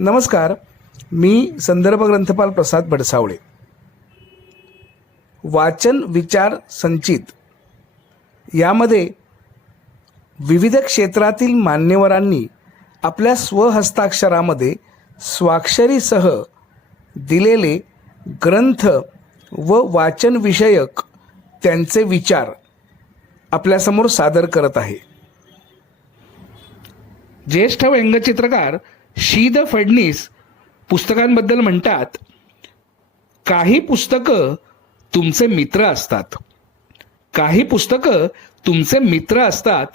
नमस्कार मी संदर्भ ग्रंथपाल प्रसाद बडसावळे. वाचन विचार संचित यामध्ये विविध क्षेत्रातील मान्यवरांनी आपल्या स्वहस्ताक्षरामध्ये स्वाक्षरीसह दिलेले ग्रंथ व वाचनविषयक त्यांचे विचार आपल्यासमोर सादर करत आहे. ज्येष्ठ व्यंगचित्रकार शीद फडणीस पुस्तकांबद्दल म्हणतात काही पुस्तकं तुमचे मित्र असतात. काही पुस्तकं तुमचे मित्र असतात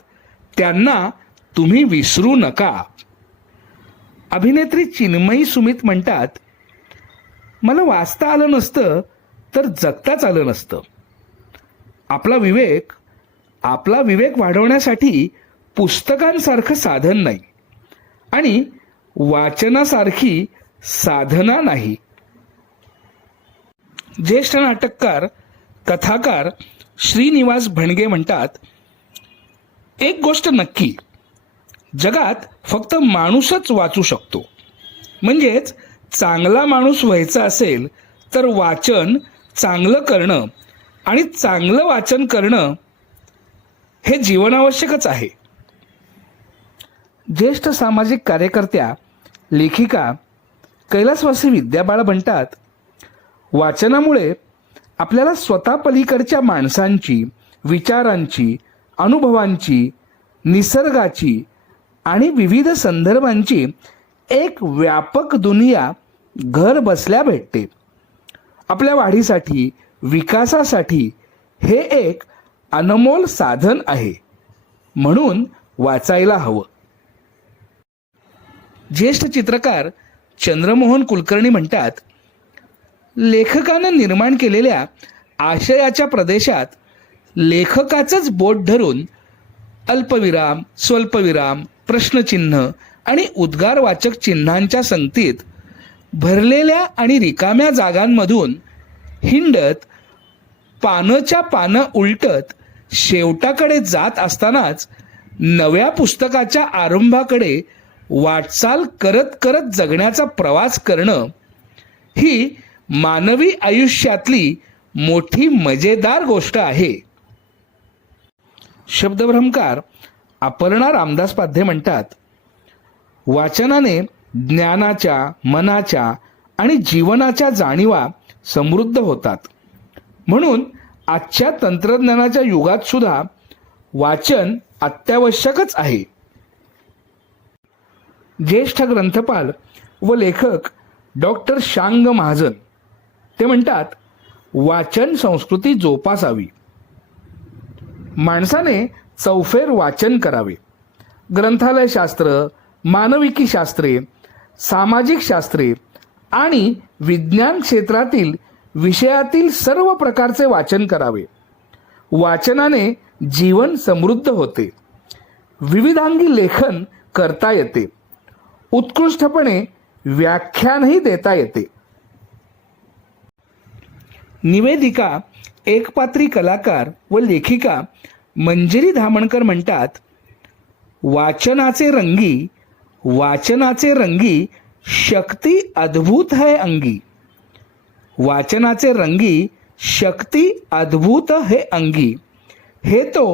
त्यांना तुम्ही विसरू नका. अभिनेत्री चिन्मयी सुमित म्हणतात मला वाचता आलं नसतं तर जगताच आलं नसतं. आपला विवेक आपला विवेक वाढवण्यासाठी पुस्तकांसारखं साधन नाही. आणि वाचनासारखी साधना नाही. ज्येष्ठ नाटककार कथाकार श्रीनिवास भणगे म्हणतात एक गोष्ट नक्की जगात फक्त माणूसच वाचू शकतो. म्हणजेच चांगला माणूस व्हायचा असेल तर वाचन चांगलं करणं आणि चांगलं वाचन करणं हे जीवनावश्यकच आहे. ज्येष्ठ सामाजिक कार्यकर्त्या लेखिका कैलासवासी विद्याबाळ म्हणतात वाचनामुळे आपल्याला स्वतः पलीकडच्या माणसांची विचारांची अनुभवांची निसर्गाची आणि विविध संदर्भांची एक व्यापक दुनिया घर बसल्या भेटते. आपल्या वाढीसाठी विकासासाठी हे एक अनमोल साधन आहे. म्हणून वाचायला हवं. ज्येष्ठ चित्रकार चंद्रमोहन कुलकर्णी म्हणतात लेखकानं निर्माण केलेल्या आशयाच्या प्रदेशात लेखकाचंच बोट धरून अल्पविराम स्वल्पविराम प्रश्नचिन्ह आणि उद्गारवाचक चिन्हांच्या संगतीत भरलेल्या आणि रिकाम्या जागांमधून हिंडत पानच्या पानं उलटत शेवटाकडे जात असतानाच नव्या पुस्तकाच्या आरंभाकडे वाटचाल करत करत जगण्याचा प्रवास करणं ही मानवी आयुष्यातली मोठी मजेदार गोष्ट आहे. शब्दभ्रमकार अपर्णा रामदास पाध्ये म्हणतात वाचनाने ज्ञानाच्या मनाच्या आणि जीवनाच्या जाणीवा समृद्ध होतात. म्हणून आजच्या तंत्रज्ञानाच्या युगात सुद्धा वाचन अत्यावश्यकच आहे. ज्येष्ठ ग्रंथपाल व लेखक डॉक्टर शांग महाजन. ते म्हणतात वाचन संस्कृती जोपासावी. माणसाने चौफेर वाचन करावे. ग्रंथालयशास्त्र मानविकी शास्त्रे सामाजिक शास्त्रे आणि विज्ञान क्षेत्रातील विषयातील सर्व प्रकारचे वाचन करावे. वाचनाने जीवन समृद्ध होते. विविधांगी लेखन करता येते. उत्कृष्टपणे व्याख्यानही देता येते. निवेदिका एकपात्री कलाकार व लेखिका मंजिरी धामणकर म्हणतात वाचनाचे रंगी वाचनाचे रंगी शक्ती अद्भुत है अंगी. वाचनाचे रंगी शक्ती अद्भुत हे अंगी. हे तो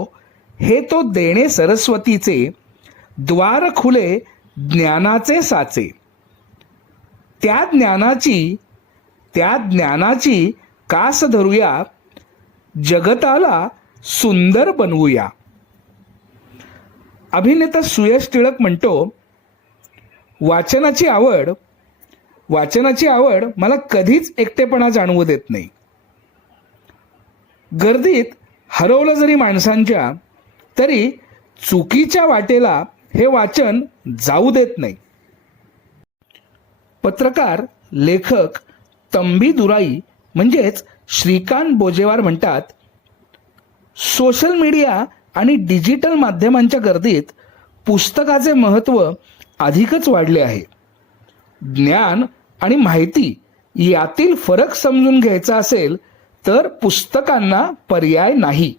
हे तो देणे सरस्वतीचे द्वार खुले ज्ञानाचे साचे. त्या ज्ञानाची त्या ज्ञानाची कास धरूया जगताला सुंदर बनवूया. अभिनेता सुयश टिळक म्हणतो वाचनाची आवड वाचनाची आवड मला कधीच एकटेपणा जाणवू देत नाही. गर्दीत हरवलं जरी माणसांच्या तरी चुकीच्या वाटेला हे वाचन जाऊ देत नाही. पत्रकार लेखक तंबी दुराई म्हणजेच श्रीकांत बोजेवार म्हणतात सोशल मीडिया आणि डिजिटल माध्यमांच्या गर्दीत पुस्तकाचे महत्त्व अधिकच वाढले आहे. ज्ञान आणि माहिती यातील फरक समजून घ्यायचा असेल तर पुस्तकांना पर्याय नाही.